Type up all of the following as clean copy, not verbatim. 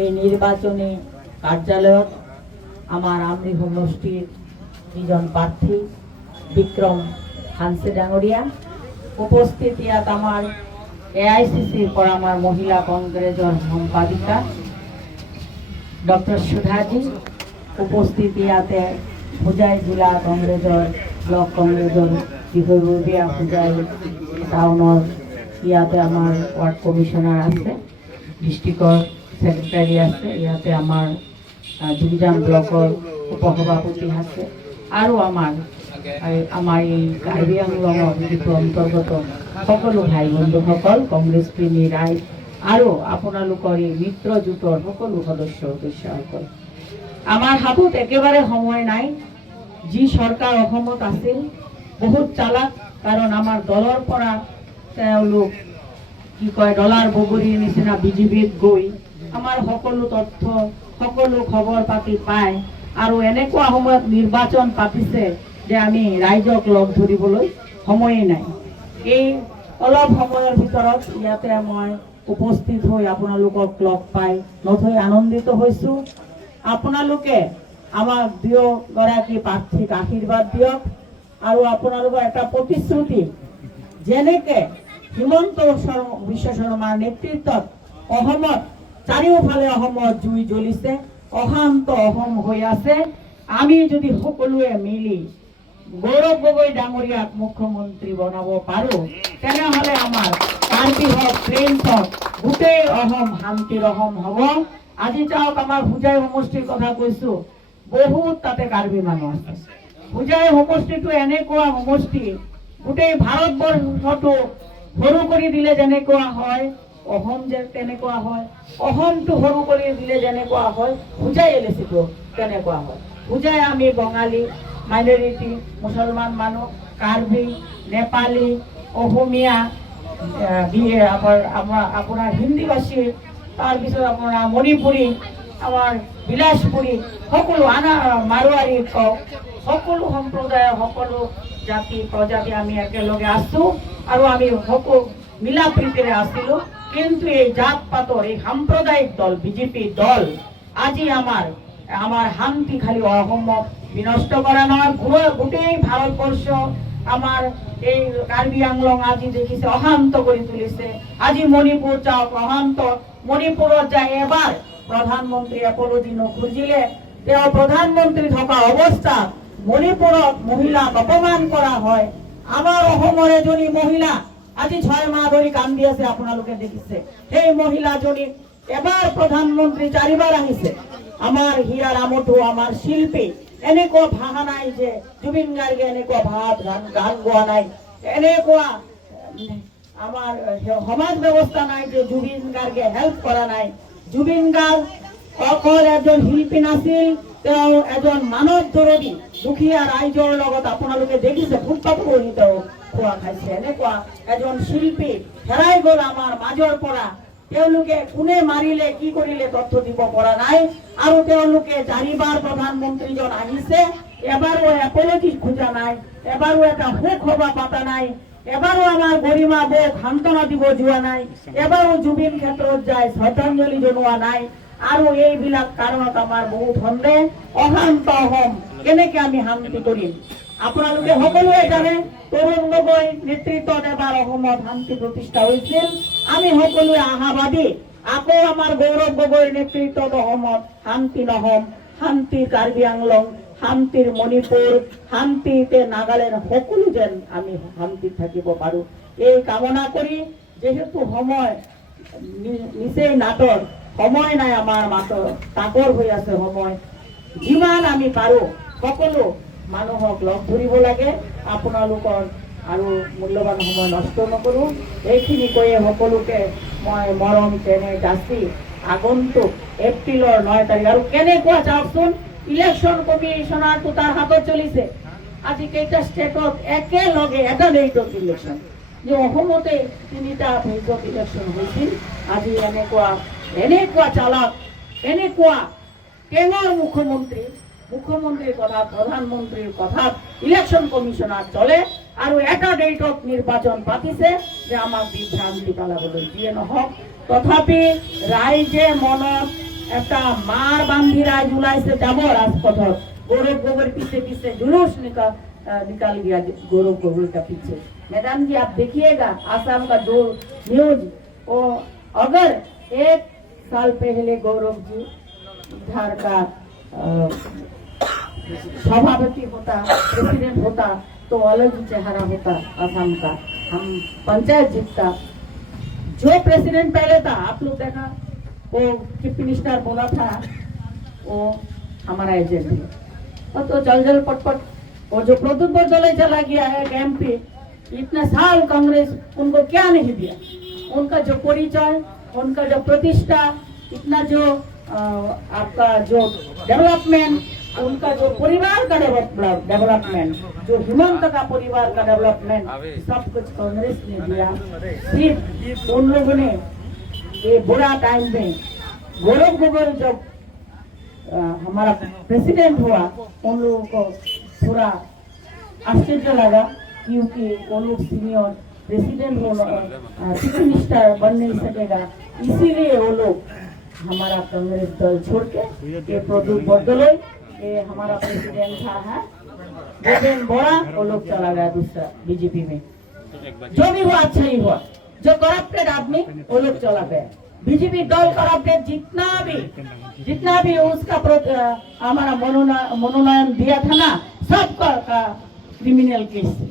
এই নির্বাচনী কার্যালয়ত আমার আমরি সমষ্টির দুজন প্রার্থী বিক্রম হানসে ডাঙরিয়া উপস্থিত ইয়াত আমার এআইসিসির পর আমার মহিলা কংগ্রেসের সম্পাদিকা ডক্টর সুধাজি উপস্থিত ইয়াতে হুজাই জেলা কংগ্রেসের ব্লক কংগ্রেসের বিহরুবিয়া হুজাই টাউনের ইয়াতে আমার ওয়ার্ড কমিশনার আছে ডিস্ট্রিক্টর সেক্রেটারি আছে ইয়াতে আমার ডিভিজন ব্লকৰ উপসভাপতি আছে আৰু আমাৰ এই কাৰ্বি আংলঙৰ যিটো অন্তৰ্গত সকলো ভাই বন্ধুসকল কংগ্ৰেছ প্ৰেমী ৰাইজ আৰু আপোনালোকৰ এই মিত্ৰ জোঁটৰ সকলো সদস্যসকল আমাৰ হাতত একেবাৰে সময় নাই যি চৰকাৰ অসমত আছিল বহুত চালাক কাৰণ আমাৰ দলৰ পৰা তেওঁলোক কি কয় ডলাৰ বগৰীৰ নিচিনা বিজেপিত গৈ আমাৰ সকলো তথ্য সকলো খবৰ পাতি পায় আৰু এনেকুৱা সময়ত নিৰ্বাচন পাতিছে যে আমি ৰাইজক লগ ধৰিবলৈ সময়েই নাই এই অলপ সময়ৰ ভিতৰত ইয়াতে মই উপস্থিত হৈ আপোনালোকক লগ পাই নথৈ আনন্দিত হৈছোঁ আপোনালোকে আমাক দুয়োগৰাকী প্ৰাৰ্থীক আশীৰ্বাদ দিয়ক আৰু আপোনালোকৰ এটা প্ৰতিশ্ৰুতি যেনেকে হিমন্ত বিশ্ব শৰ্মাৰ নেতৃত্বত অসমত চাৰিওফালে অসমত জুই জ্বলিছে অশান্ত অসম হৈ আছে আমি যদি সকলোৱে মিলি গৌৰৱ গগৈ ডাঙৰীয়াক মুখ্যমন্ত্ৰী বনাব পাৰোঁ তেনেহ'লে আমাৰ কাৰ্বি হওক প্লেইনছ হওক গোটেই অসম শান্তিৰ অসম হ'ব আজি চাওক আমাৰ হুজাই সমষ্টিৰ কথা কৈছোঁ বহুত তাতে কাৰ্বি মানুহ আছে হুজাই সমষ্টিটো এনেকুৱা সমষ্টি গোটেই ভাৰতবৰ্ষটো সৰু কৰি দিলে যেনেকুৱা হয় অসম যে তেনেকুৱা হয় অসমটো সৰু কৰি দিলে যেনেকুৱা হয় হুজাই এলএচিটো তেনেকুৱা হয় হুজাই আমি বঙালী মাইনৰিটি মুছলমান মানুহ কাৰ্বি নেপালী অসমীয়া আপোনাৰ হিন্দীভাষী তাৰপিছত আপোনাৰ মণিপুৰী আমাৰ বিলাসপুৰী সকলো মাৰোৱাৰী কওক সকলো সম্প্ৰদায়ৰ সকলো জাতি প্ৰজাতি আমি একেলগে আছোঁ আৰু আমি সকলো মিলা প্ৰীতিৰে আছিলোঁ কিন্তু এই জাত পাতৰ এই সাম্প্ৰদায়িক দল বিজেপি দল আজি আমাৰ শান্তি খালি অসমক বিনষ্ট কৰা নহয় গোটেই ভাৰতবৰ্ষ আমাৰ এই কাৰ্বি আংলং আজি দেখিছে অশান্ত কৰি তুলিছে আজি মণিপুৰ যাওক অশান্ত মণিপুৰত যায় এবাৰ প্ৰধানমন্ত্ৰী এপলজি নুখুজিলে তেওঁ প্ৰধানমন্ত্ৰী থকা অৱস্থাত মণিপুৰত মহিলাক অপমান কৰা হয় আমাৰ অসমৰ এজনী মহিলা আজি 6 মাহ ধৰি কান্দি আছে আপোনালোকে দেখিছে সেই মহিলাজনী এবাৰ প্ৰধানমন্ত্ৰী 4বাৰ আহিছে আমাৰ হীৰা ৰামঠু আমাৰ শিল্পী এনেকুৱা ভাষা নাই যে জুবিন গাৰ্গে এনেকুৱা গান গোৱা নাই এনেকুৱা আমাৰ সমাজ ব্যৱস্থা নাই যে জুবিন গাৰ্গে হেল্প কৰা নাই জুবিন গাৰ্গ অকল এজন শিল্পী নাছিল তেওঁ এজন মানৱ দৰদী দুখীয়া ৰাইজৰ লগত আপোনালোকে দেখিছে ফুটপাথ বহি তেওঁ খোৱা খাইছে এনেকুৱা এজন শিল্পী হেৰাই গ'ল আমাৰ মাজৰ পৰা তেওঁলোকে কোনে মাৰিলে কি কৰিলে তথ্য দিব পৰা নাই আৰু তেওঁলোকে 4বাৰ প্ৰধানমন্ত্ৰীজন আহিছে এবাৰো এপলজি খোজা নাই এবাৰো এটা শোক সভা পতা নাই এবাৰো আমাৰ গৰিমা বৌক সান্তনা দিব যোৱা নাই এবাৰো জুবিন ক্ষেত্ৰত যায় শ্ৰদ্ধাঞ্জলি জনোৱা নাই আৰু এইবিলাক কাৰণত আমাৰ বহুত সন্দেহ অশান্ত অসম কেনেকে আমি শান্তি কৰিম আপোনালোকে সকলোৱে জানে তৰুণ গগৈ নেতৃত্বত এবাৰ অসমত শান্তি প্ৰতিষ্ঠা হৈছিল আমি সকলোৱে আশাবাদী আকৌ আমাৰ গৌৰৱ গগৈৰ নেতৃত্বত অসমত শান্তি নহ'ম শান্তিৰ কাৰ্বি আংলং শান্তিৰ মণিপুৰ শান্তিতে নাগালেণ্ড সকলো যেন আমি শান্তিত থাকিব পাৰোঁ এই কামনা কৰি যেহেতু সময় নিচেই নাটৰ সময় নাই আমাৰ মাতৰ তাকৰ হৈ আছে সময় যিমান আমি পাৰোঁ সকলো মানুহক লগ ধৰিব লাগে আপোনালোকৰ আৰু মূল্যৱান সময় নষ্ট নকৰোঁ এইখিনি কৈয়ে সকলোকে মই মৰম চেনেহ যাচি আগন্তুক এপ্ৰিলৰ 9 তাৰিখ আৰু কেনেকুৱা চাওকচোন ইলেকশ্যন কমিশনাৰটো তাৰ হাতত চলিছে আজি কেইটা ষ্টেটত একেলগে এটা ডেটত ইলেকশ্যন যে অসমতে 3টা ফেজত ইলেকশ্যন হৈছিল আজি এনেকুৱা চালাক এনেকুৱা কেঙৰ মুখ্যমন্ত্ৰীৰ কথাত প্ৰধানমন্ত্ৰীৰ কথাত ইলেকশ্যন কমিশনাৰ চলে আৰু এটা ডেটত নিৰ্বাচন পাতিছে যে আমাক বিভ্ৰান্তি পেলাবলৈ দিয়ে নহওক তথাপি ৰাইজে মনত একটা मार बांधी आज जुलाई से जाबो राजपथ गौरव गोबर पीछे पीछे जुलूस निकाल गया गौरव गोबर का पीछे। मैडम जी आप देखिएगा आसाम का जो न्यूज वो अगर 1 साल पहले गौरव जी इधर का सभापति होता प्रेसिडेंट होता तो अलग ही चेहरा होता आसाम का, हम पंचायत जीतता। जो प्रेसिडेंट पहले था आप लोग देखा वो चीफ मिनिस्टर बोला था वो हमारा एजेंट है, और तो जल पटपट वो जो प्रद्युम्न बरदलै चला गया है एमपी, इतने साल कांग्रेस उनको क्या नहीं दिया, उनका जो परिचय उनका जो प्रतिष्ठा इतना जो आपका जो डेवलपमेंट उनका जो परिवार का डेवलपमेंट जो हिमंत का परिवार का डेवलपमेंट सब कुछ कांग्रेस ने दिया। सिर्फ उन लोगों ने ये बुरा टाइम में गौरव गोबर जब हमारा प्रेसिडेंट हुआ उन लोगों को पूरा आश्चर्य लगा क्योंकि वो लोग सीनियर प्रेसिडेंट चीफ मिनिस्टर बन नहीं सकेगा, इसीलिए वो लोग हमारा कांग्रेस दल छोड़ के ये प्रद्युम्न बरदलै ये हमारा प्रेसिडेंट था है देवेंद्र बोरा वो लोग चला गया दूसरा बीजेपी में। जो भी हुआ अच्छा ही हुआ, जो करप्टेड आदमी वो लोग चला गया। बीजेपी दल करप्टेड जितना भी उसका हमारा मनोनयन दिया था ना सबका क्रिमिनल केस है।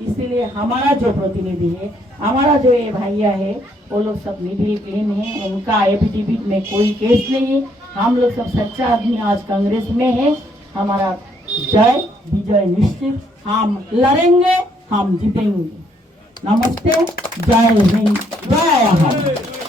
इसीलिए हमारा जो प्रतिनिधि है हमारा जो ये भैया है वो लोग सब निडिल क्लीन है, उनका एफिडेविट में कोई केस नहीं है। हम लोग सब सच्चा आदमी आज कांग्रेस में है। हमारा विजय निश्चित, हम लड़ेंगे, हम जीतेंगे। नमस्ते, जय हिंद, जय भारत।